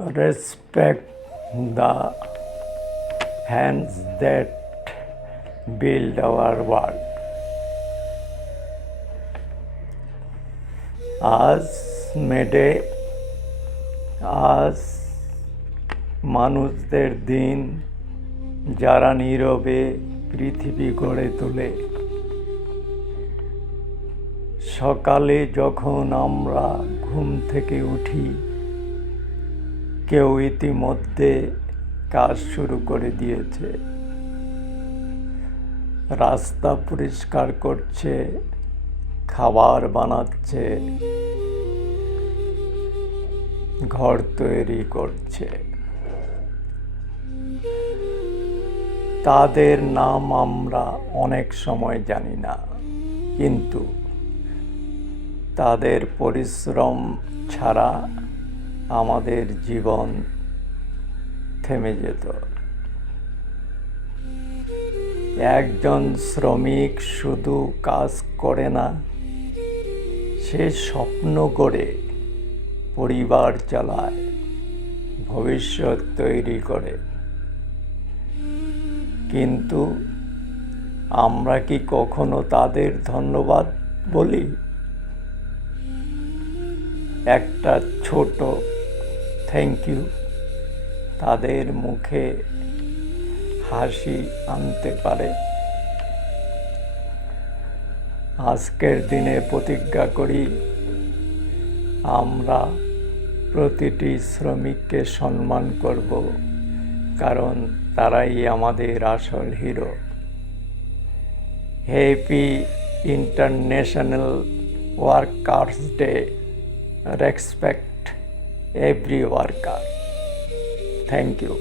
Respect the hands that build our world. আজ মেডে, আজ মানুষদের দিন, যারা নীরবে পৃথিবী গড়ে তোলে। সকালে যখন আমরা ঘুম থেকে উঠি, কেউ ইতিমধ্যে কাজ শুরু করে দিয়েছে। রাস্তা পরিষ্কার করছে, খাবার বানাচ্ছে, ঘর তৈরি করছে। তাদের নাম আমরা অনেক সময় জানি না, কিন্তু তাদের পরিশ্রম ছাড়া আমাদের জীবন থেমে যেত। একজন শ্রমিক শুধু কাজ করে না, সে স্বপ্ন গড়ে পরিবার চালায়, ভবিষ্যৎ তৈরি করে। কিন্তু আমরা কি কখনো তাদের ধন্যবাদ বলি? একটা ছোট থ্যাংক ইউ তাদের মুখে হাসি আনতে পারে। আজকের দিনে প্রতিজ্ঞা করি, আমরা প্রতিটি শ্রমিককে সম্মান করব, কারণ তারাই আমাদের আসল hero. Happy international workers day. Respect every worker. Thank you.